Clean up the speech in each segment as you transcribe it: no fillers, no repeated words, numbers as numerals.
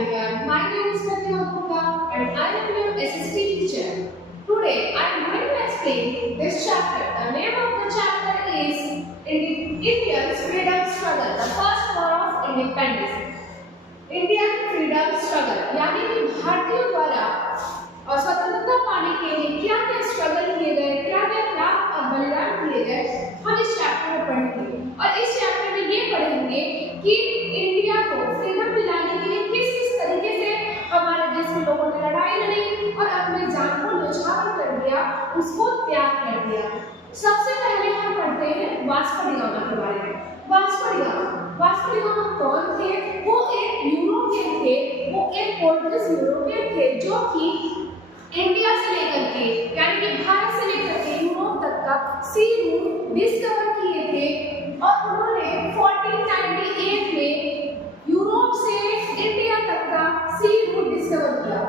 everyone, my name is Pratima Gupta and I am your SST teacher. Today I am going to explain this chapter. The name of the chapter is India's Freedom Struggle, the first war of independence. Indian Freedom Struggle यानी कि भारतीयों द्वारा स्वतंत्रता पाने के लिए क्या क्या स्ट्रगल किए गए, क्या क्या बलिदान किए गए, हम इस चैप्टर में पढ़ेंगे। और इस चैप्टर में ये पढ़ेंगे कि इंडिया को फ्रीडम दिलाने के लिए किस किस तरीके से हमारे देश के लोगों ने लड़ाई लड़ी और अपने जान को न्यौछावर कर दिया, उसको त्याग कर दिया। सबसे पहले हम पढ़ते हैं वास्को डी गामा के बारे में। वास्को डी गामा कौन थे? वो एक यूरोपियन थे, वो एक पोर्टुगीज यूरोपियन थे जो कि इंडिया से लेकर के यानी कि भारत से लेकर के यूरोप तक का सी रूट डिस्कवर किए थे और उन्होंने 1498 में यूरोप से इंडिया तक का सी रूट डिस्कवर किया।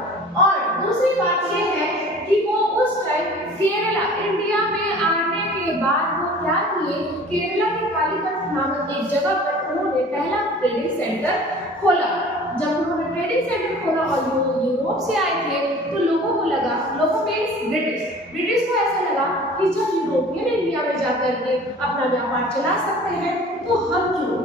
और दूसरी बात यह है कि वो उस टाइम केरला इंडिया में आने के बाद वो क्या किए, केरला के कालीकट नामक एक जगह पर उन्होंने पहला ट्रेडिंग सेंटर खोला। जब उन्होंने ट्रेडिंग सेंटर खोला और यूरोप से आए थे तो लोगों को लगा, लोगों में ब्रिटिश को ऐसा लगा कि जब यूरोपियन इंडिया में जाकर के अपना व्यापार चला सकते हैं तो हम क्यों।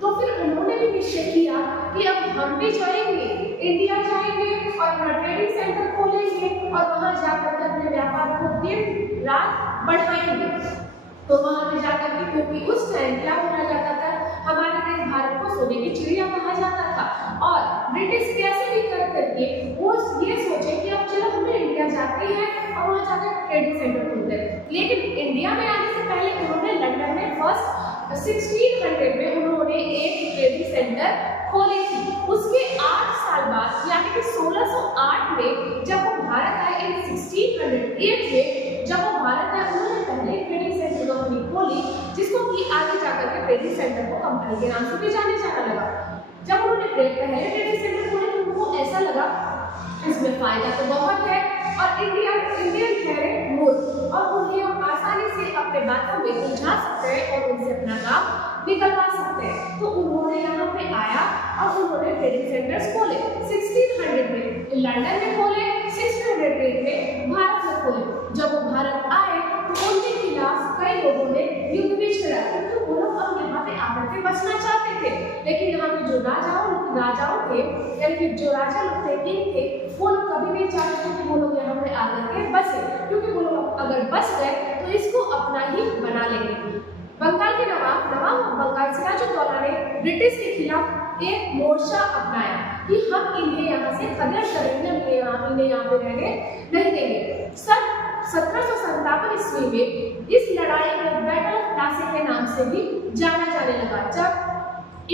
तो फिर उन्होंने भी निश्चय किया कि अब हम भी जाएंगे, इंडिया जाएंगे और अपना ट्रेडिंग सेंटर खोलेंगे और वहां जाकर के अपने व्यापार को दिन रात बढ़ाएंगे। तो वहां पे जाकर के, क्योंकि उस टाइम क्या बोला जाता था, हमारे देश भारत को सोने की चिड़िया कहा जाता था और ब्रिटिश कैसे भी कर करके वो ये सोचे कि अब चलो हम इंडिया जाते हैं और वहां जाकर ट्रेडिंग सेंटर खोलते हैं। लेकिन इंडिया में आने से पहले उन्होंने लंदन में फर्स्ट 1600 में उन्होंने एक ट्रेडिंग सेंटर खोली थी। उसके 8 साल बाद यानी कि 1608 में जब वो भारत आए, इन 1608 में जब वो भारत आए, उन्होंने पहले ट्रेडिंग सेंटर कंपनी खोली जिसको कि आगे जाकर के ट्रेडिंग सेंटर को कंपनी के नाम से भी जाना लगा। जब उन्होंने पहले ट्रेडिंग सेंटर खोले तो उनको ऐसा लगा इसमें फायदा तो बहुत है और इंडियन ठहरे मूर्ख और उन्हें आसानी से अपने बातों में उलझा सकते हैं और उनसे अपना काम निकलवा सकते हैं। तो उन्होंने यहाँ पे आया और उन्होंने ट्रेडिंग सेंटर्स खोले। 1600 में लंदन में खोले, 1608 में भारत में खोले। जब वो भारत आए तो उनके खिलाफ कई लोगों ने युद्ध भी छेड़ा क्योंकि वो लोग अब यहाँ पे आकर के बचना चाहते थे। लेकिन यहाँ पे जो राजाओं थे यानी कि जो राजा लोग थे, किंग थे, वो लोग कभी नहीं चाहते थे कि वो लोग यहाँ पे आकर के बसे, क्योंकि वो लोग अगर बस गए तो इसको अपना ही बना लेंगे। बंगाल के नवाब ऑफ बंगाल सिराजुद्दौला ने ब्रिटिश के खिलाफ एक मोर्चा अपनाया कि हम इन्हें यहाँ से खदेड़ करेंगे, इन्हें यहाँ पे रहने नहीं देंगे। 1757 ईस्वी में इस लड़ाई को बैटल ऑफ प्लासी के नाम से भी जाना जाने लगा, जब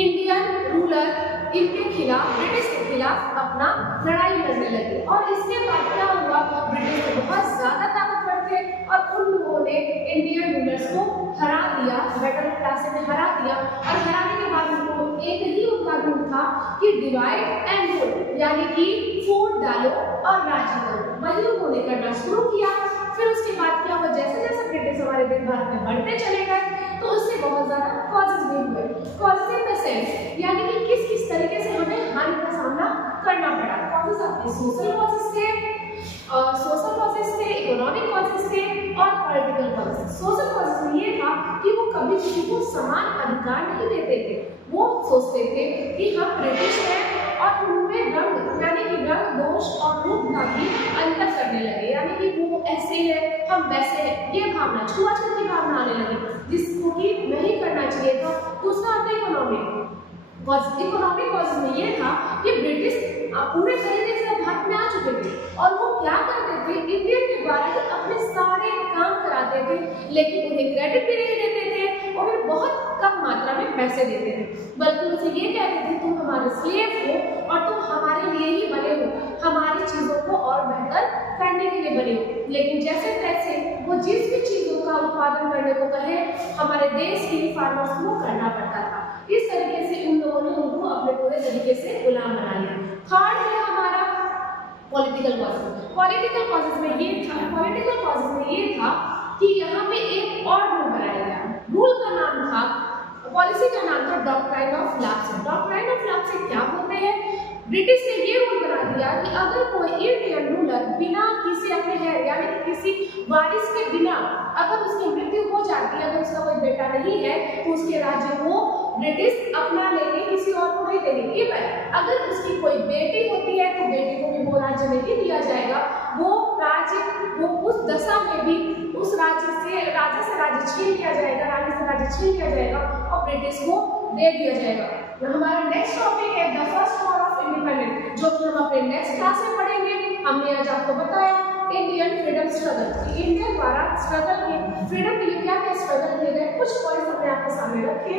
इंडियन रूलर इनके खिलाफ, ब्रिटिश के खिलाफ अपना लड़ाई लड़ने लगे। और इसके बाद क्या हुआ, ब्रिटिश के बहुत ज्यादा ताकतवर थे और उन लोगों ने इंडियन रूलर्स को हरा दिया, बैटल ऑफ प्लासी में हरा दिया। और हराने के बाद उनको एक ही उनका रूल था कि डिवाइड एंड रूल, यानी कि फूट डालो और राज करो, वही उन्होंने करना शुरू किया। फिर उसके बाद क्या हुआ, जैसे जैसे ब्रिटिश हमारे देश भारत में बढ़ते चले गए तो उससे बहुत ज्यादा कॉजेज भी हुए। कॉजेज इन द सेंस यानी कि किस किस तरीके से हमें हानि का सामना करना पड़ा। कॉजेज आपके सोशल कॉजेज थे, इकोनॉमिक कॉजेज थे और पॉलिटिकल कॉजेज। सोशल कॉजेज में ये था कि वो कभी किसी को समान अधिकार नहीं देते थे। वो सोचते थे कि हम ब्रिटिश हैं और उनमें रंग यानी कि रंग, दोष और रूप का भी अंतर करने लगे, यानी कि वो ऐसे है हम वैसे हैं, ये भावना, छुआछूत की भावना आने लगी जिसको कि नहीं करना चाहिए था। दूसरा आता है इकोनॉमिक कॉज में ये था कि ब्रिटिश पूरे तरीके से भारत में आ चुके थे और वो क्या करते थे, इंडियन के द्वारा ही अपने सारे काम कराते थे, लेकिन उन्हें क्रेडिट भी नहीं देते थे और फिर बहुत कम मात्रा में पैसे देते थे, बल्कि उनसे ये कहते थे तुम हमारे स्लेव हो और तुम हमारे लिए ही बने हो, हमारी चीजों को और बेहतर करने के लिए बने हो। लेकिन जैसे तैसे वो जिस भी चीजों का उत्पादन करने को कहे, हमारे देश के फार्मर्स को करना पड़ता था। इस तरीके से उन लोगों ने उनको अपने पूरे तरीके से गुलाम बना लिया। थर्ड है हमारा पॉलिटिकल कॉजेज में ये था कि यहाँ पे एक और रूल बनाया गया। रूल का नाम था, पॉलिसी का नाम था doctrine of lapse. Doctrine of lapse क्या होते हैं, ब्रिटिश से दिया कि अगर कोई इंडियन रूलर बिना किसी अपने हेयर यानी कि किसी वारिस के बिना अगर उसकी मृत्यु हो जाती है, अगर उसका कोई बेटा नहीं है, तो उसके राज्य को ब्रिटिश अपना लेंगे, किसी और को नहीं देंगे। इवन अगर उसकी कोई बेटी होती है तो बेटी को भी वो राज्य नहीं दिया जाएगा, वो राज्य वो उस दशा में भी उस राज्य से राज्य छीन लिया जाएगा, राज्य से राज्य छीन लिया जाएगा और ब्रिटिश को दे दिया जाएगा। हमारा नेक्स्ट टॉपिक है the first war of independence, जो कि हम अपने नेक्स्ट क्लास में पढ़ेंगे। हमने आज आपको बताया इंडियन फ्रीडम स्ट्रगल, इंडिया द्वारा स्ट्रगल के फ्रीडम के लिए क्या क्या स्ट्रगल किए गए, कुछ पॉइंट्स हमने आपके सामने रखे।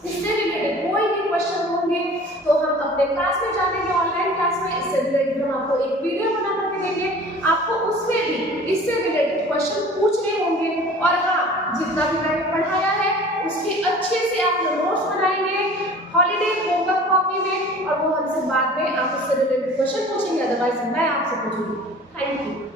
इससे रिलेटेड कोई भी क्वेश्चन होंगे तो हम अपने क्लास में जानेंगे, ऑनलाइन क्लास में। इससे रिलेटेड हम आपको एक वीडियो बना करके देंगे, आपको उसमें भी इससे रिलेटेड क्वेश्चन पूछने होंगे। और हाँ, जितना भी मैंने पढ़ाया है उसके अच्छे से आप नोट्स बनाएंगे हॉलीडे होमवर्क कॉपी में, और वो हमसे बाद में आप उससे रिलेटेड क्वेश्चन पूछेंगे, अदरवाइज मैं आपसे पूछूंगी। Thank you.